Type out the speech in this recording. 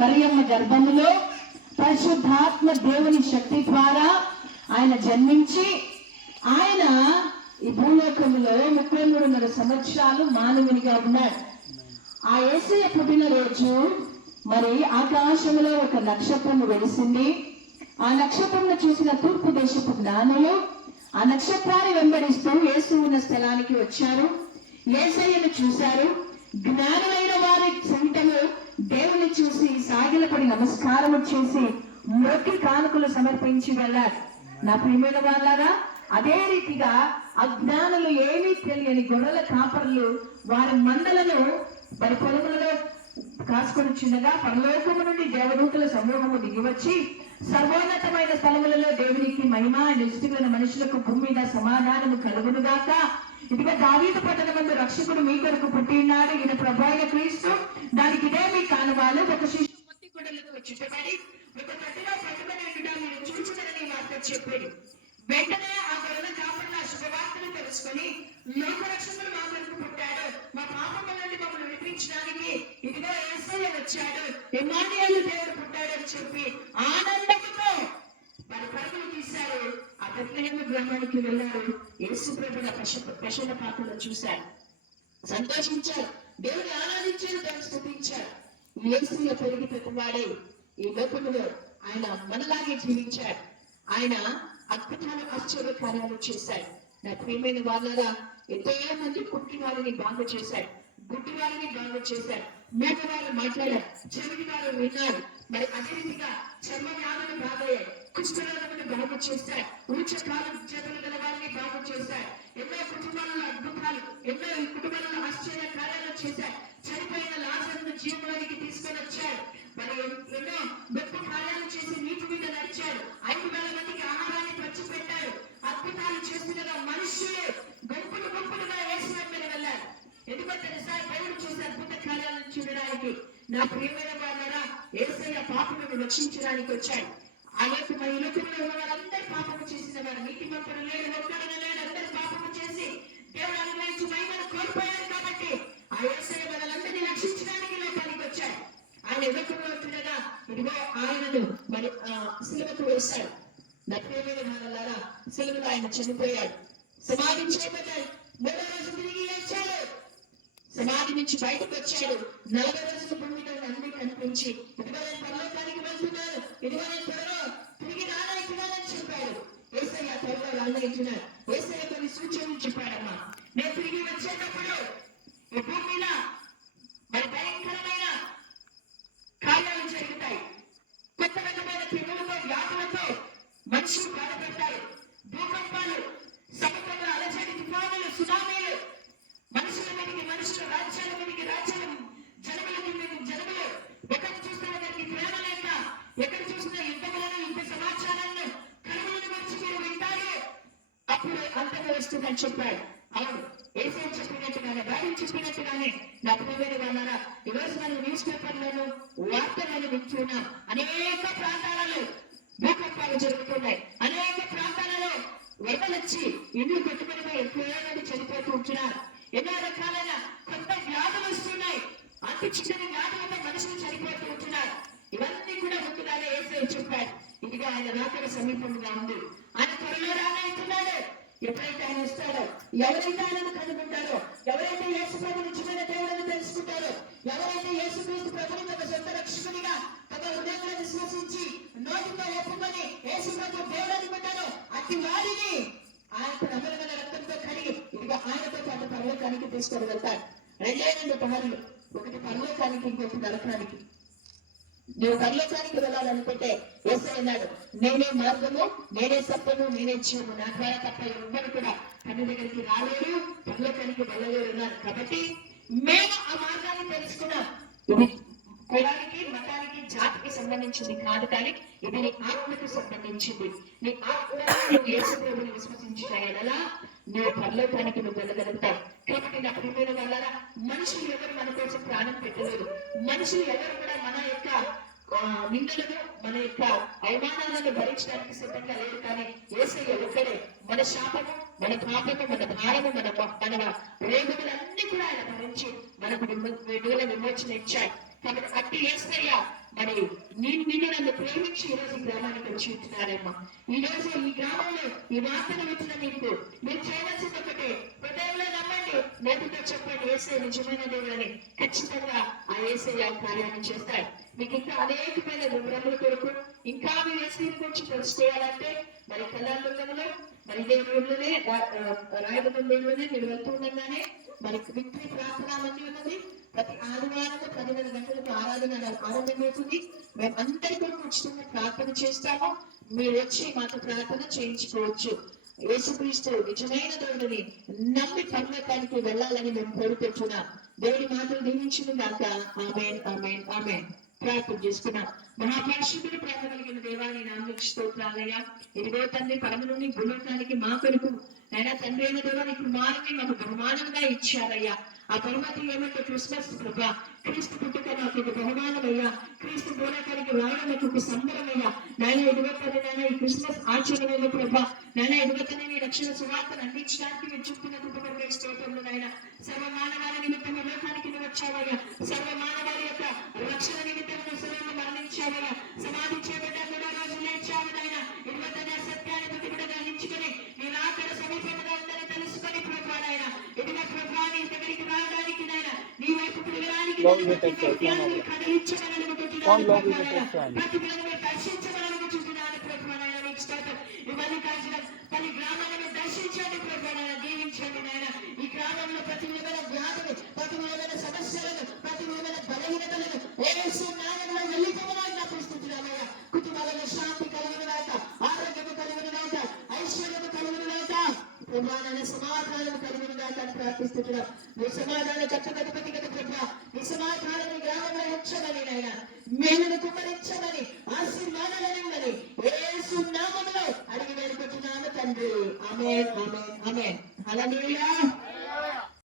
మరియమ్మ గర్భములో పరిశుద్ధాత్మ దేవుని శక్తి ద్వారా ఆయన జన్మించి ఆయన ఈ భూలోకములో ముప్పై మూడున్నర సంవత్సరాలు మానవునిగా ఉన్నాడు. ఆ ఏసయ్య పుట్టినరోజు మరి ఆకాశంలో ఒక నక్షత్రము వెలిసింది. ఆ నక్షత్రమును చూసిన తూర్పు దేశపు జ్ఞానులు ఆ నక్షత్రాన్ని వెంబడిస్తూ యేసు ఉన్న స్థలానికి వచ్చారు. ఏసయ్యను చూశారు. జ్ఞానులైన వారి సొంతము దేవుని చూసి సాగిలపడి నమస్కారము చేసి మొక్కి కానుకలు సమర్పించి వెళ్ళారు నా ప్రియమైన వాళ్ళారా అదే రీతిగా అజ్ఞానులు ఏమీ తెలియని గొర్రెల కాపర్లు వారి మందలను మరి పొలములలో కాసుకొని చిన్నగా పరలోకము నుండి దేవదూతుల సమూహము దిగివచ్చి సర్వోన్నతమైన స్థలములలో దేవునికి మహిమ నిష్ఠులైన మనుషులకు భూమి మీద సమాధానము కలుగునుగాక. ఇదిగో పట్టణ పట్టణమందు రక్షకుడు మీ కొరకు పుట్టి ఉన్నాడు. ఈయన ప్రభు క్రీస్తు. దానికి ఇదేమి కానువాలు ఒక శిశువు పొత్తి గుడ్డలకు చుట్టబడి ఒక కట్టిలో పట్టుబడి ఉండగా మీరు చూచుదరని వార్త చెప్పాడు వెంటనే ఆ గొర్రెల కాపర్ల శుభవార్తను తెలుసుకొని లోకరక్షకుడు మా కొరకు పుట్టాడు. మా పాపం నుండి మమ్మల్ని విడిపించడానికి ఇదిగో ఏసయ్య వచ్చాడు. ఇమానియాలు దేవుడు పుట్టాడని చెప్పి ఆనందంతో వారి పరుగులు తీశారు. ఆ ప్రత్యేక గ్రామానికి వెళ్ళారు. యేసు ప్రభుల పశు పశువుల పాత్రలో చూశారు. సంతోషించారు. దేవుని ఆరాధించాడు దేవుని స్థుతించాడు. యేసులో పెరిగి పెద్దవాడే ఈ లోకంలో ఆయన మనలాగే జీవించాడు. ఆయన అద్భుతమైన ఆశ్చర్య కార్యాలు చేశాడు. నా ప్రియమైన వాళ్ళరా ఎంతో మంది పుట్టిన వారిని బాగా చేశాడు. గుడ్డి వారిని బాగా చేశాడు. మేక వారు మాట్లాడారు. చెవిటి వారు విన్నారు. మరి అదే రీతిగా చర్మ వ్యాధులు బాగయ్యాయి కుష్ఠరోగములు బాగు చేస్తాయి ఉచ్చ కాలం చేతులు గల వారిని బాగు చేశాడు ఎన్నో కుటుంబాలలో అద్భుతాలు ఎన్నో కుటుంబాలలో ఆశ్చర్య కార్యాలు చేశాడు వెళ్ళారు ఎందుకంటే తెలుసా దేవుడు చూసే అద్భుత కార్యాలను చూడడానికి నా ప్రియమైన వాళ్ళరా ఏసయ్య పాపను రక్షించడానికి వచ్చాడు అనేక మన ఈ లోకంలో ఉన్న వారందరూ పాపము చేసిన వారు. నీటి మంత్రులు లేడు ఒక్కడన లేడు అందరూ పాపము చేసి దేవుడు అనుగ్రహించి మహిమను కోల్పోయారు కాబట్టి ఆ ఏసయ్య మనలందరినీ రక్షించడానికి లోకానికి వచ్చాడు ఆయన ఎదుర్కొంటూ అవుతుండగా ఇదిగో ఆయనను మరి సిలువకు వేశాడు నా ప్రియమైన వాళ్ళారా సిలువలో ఆయన చనిపోయాడు. సమాధి చేయబడ్డాడు మూడో రోజు తిరిగి లేచాడు సమాధి నుంచి బయటకు వచ్చాడు. నలభై రోజుల భూమి మీద అన్ని కనిపించి ఇదిగో నేను పరలోకానికి వెళ్తున్నాను. ఇదిగో నేను త్వరలో తిరిగి రానైతున్నానని చెప్పాడు. ఏసయ్య త్వరలో రానైతున్నాడు ఏసయ్య కొన్ని సూచనలు చెప్పాడమ్మా. నేను తిరిగి వచ్చేటప్పుడు ఈ భూమి మీద మరి భయంకరమైన కార్యాలు జరుగుతాయి. కొత్త రకమైన తెగులతో వ్యాధులతో మనుషులు బాధపడతారు. భూకంపాలు సముద్రంలో అలజడి తుఫానులు సునామీలు అంతగా చెప్పాడు అవును ఏసీ చెప్పినట్టుగానే బైబిల్ చెప్పినట్టుగానే నా ప్రియమైన వాళ్ళారా ఈరోజు మనం న్యూస్ పేపర్లను వార్తలను వింటున్నాం. అనేక ప్రాంతాలలో భూకంపాలు జరుగుతున్నాయి. అనేక ప్రాంతాలలో వరదలు వచ్చి ఇల్లు కొట్టుకుని ఎక్కువ మంది చనిపోతూ ఉంటున్నారు. ఎన్నో రకాలైన కొత్త వ్యాధులు వస్తున్నాయి. అతి చిన్న వ్యాధులతో మనుషులు చనిపోతూ ఉంటున్నారు. ఇవన్నీ కూడా ముందుగానే ఏసై చెప్పాడు. ఇదిగా ఆయన రాకడ సమీపంగా ఉంది. ఆయన త్వరలో రానవుతున్నాడు ఎప్పుడైతే ఆయన ఇస్తాడో ఎవరైతే ఆయనను కనుగొంటారో ఎవరైతే యేసు ప్రభు నిజమైన దేవుడని తెలుసుకుంటారో ఎవరైతే యేసు క్రీస్తు ప్రభుని తమ సొంత రక్షకునిగా తమ హృదయంలో విశ్వసించి నోటితో ఒప్పుకొని యేసు ప్రభు దేవుడు పెట్టారో అతి వారిని ఆయన నమ్మలమైన రక్తంతో కడిగి ఇదిగో ఆయనతో పాటు పరలోకానికి తీసుకొని వెళ్తాడు. రెండే రెండు పనులు. ఒకటి పరలోకానికి ఇంకొకటి నరకానికి. నువ్వు పరలోకానికి వెళ్ళాలనుకుంటే ఎస్ అన్నాడు నేనే మార్గము నేనే సత్యము నేనే జీవము. నా ద్వారా తప్ప ఎవ్వరు కూడా తండ్రి దగ్గరికి రాలేరు పరలోకానికి వెళ్ళలేరు అన్నారు. కాబట్టి మేము ఆ మార్గాన్ని తెలుసుకున్నాం. ఇది కులానికి మతానికి జాతికి సంబంధించింది కాదు కానీ ఇది నీ ఆత్మకు సంబంధించింది. నీ ఆత్మ నువ్వు యేసు ప్రభుని విశ్వసించుతాయనలా నువ్వు పరలోకానికి నువ్వు వెళ్ళగలుగుతావు. కాబట్టి వల్ల మనుషులు ఎవరు మన కోసం ప్రాణం పెట్టలేదు మనుషులు ఎవరు కూడా మన యొక్క నిందలను మన యొక్క అవమానాలను భరించడానికి సిద్ధంగా లేదు కానీ ఏసయ్య ఒక్కడే మన శాపము మన పాపము మన భారము మన మన రేగులన్నీ కూడా ఆయన భరించి మనకు విడుదల విమోచన ఇచ్చాయి కాబట్టి అట్టి ఏసయ్య మరి నేను నిన్ను నన్ను ప్రేమించి ఈ రోజు ఈ గ్రామానికి వచ్చి ఉంటున్నారమ్మా ఈ రోజు ఈ గ్రామంలో ఈ వార్తను వచ్చిన మీకు మీరు చేయవలసింది ఒకటే హృదయంలో నమ్మండి నోటితో చెప్పండి ఏసై నిజమైన దేవుడని ఖచ్చితంగా ఆ ఏసై ఆ కార్యాన్ని చేస్తాడు. మీకు ఇంకా అనేకమైన వివరముల కొరకు ఇంకా మీరు ఏసై గురించి తెలుసుకోవాలంటే మరి కళాంగంలో మరి దేవుళ్ళనే ఊళ్ళోనే మీరు వెళ్తూ ఉండగానే మరి విక్టరీ ప్రార్థన మంది ఉన్నది. ప్రతి ఆదివారం పదిహేను గంటలకు ఆరాధన ఆరంభమవుతుంది. మేము అందరి కొరకు ఉచితంగా ప్రార్థన చేస్తాము. మీరు వచ్చి మాకు ప్రార్థన చేయించుకోవచ్చు. యేసుక్రీస్తు నిజమైన దేవుడిని నమ్మి పర్వతానికి వెళ్ళాలని మేము కోరుకుంటున్నాం. దేవుడి మాటలు దీవించిన దాక ఆమెన్ ఆమెన్ ఆమెన్. ప్రార్థన చేసుకున్నాం మహాపరిశుద్ధుడు ప్రార్థన కలిగిన దేవాన్ని నామకు స్తోత్రాలయ్యా. ఇదిగో తండ్రి పరమ నుండి భూలోకానికి మా కొరకు. అయినా తండ్రి అయిన దేవా కుమారుని మాకు బహుమానంగా ఇచ్చారయ్యా. ఆ తర్వాత ఏమంటే క్రిస్మస్ ప్రభా క్రీస్తు పుట్టుక నాకు ఇది బహుమానమయ్యా. క్రీస్తు భూలోకానికి రావడం నాకు ఒక సంబరమయ్యా. నాయన ఎదుగుతాను నాయన ఈ క్రిస్మస్ ఆచరణలో ప్రభా నాయన ఇదిగో తండ్రి నీ రక్షణ సువార్తను అందించడానికి మీరు చూపుతున్న కృపకరమైన స్తోత్రంలో నాయన. సర్వ మానవాల నిమిత్తం లోకానికి నువ్వు వచ్చావయ్యా. సర్వ మానవాల యొక్క రక్షణ నిమిత్తం నువ్వు శిలువలో మరణించావయ్యా. సమాధి చేయబడ్డ కూడా రోజు లేచావు నాయన. ఇదిగో సత్యాన్ని ఆ కూడా గ్రహించుకొని నీ రాకడ సమీపంగా ఉందని తెలుసుకొని ప్రభా నాయన. ఎదుగు ప్రభా నీ దగ్గరికి రావడానికి నాయన నీ వైపు తిరగడానికి Lord, నేను we thank you. ప్రతి హృదయాన్ని కదిలించమని Lord, అనుకుంటున్నాను శాంతి సమాధానం కలిగిన దాక ప్రార్థిస్తున్నాం నాయన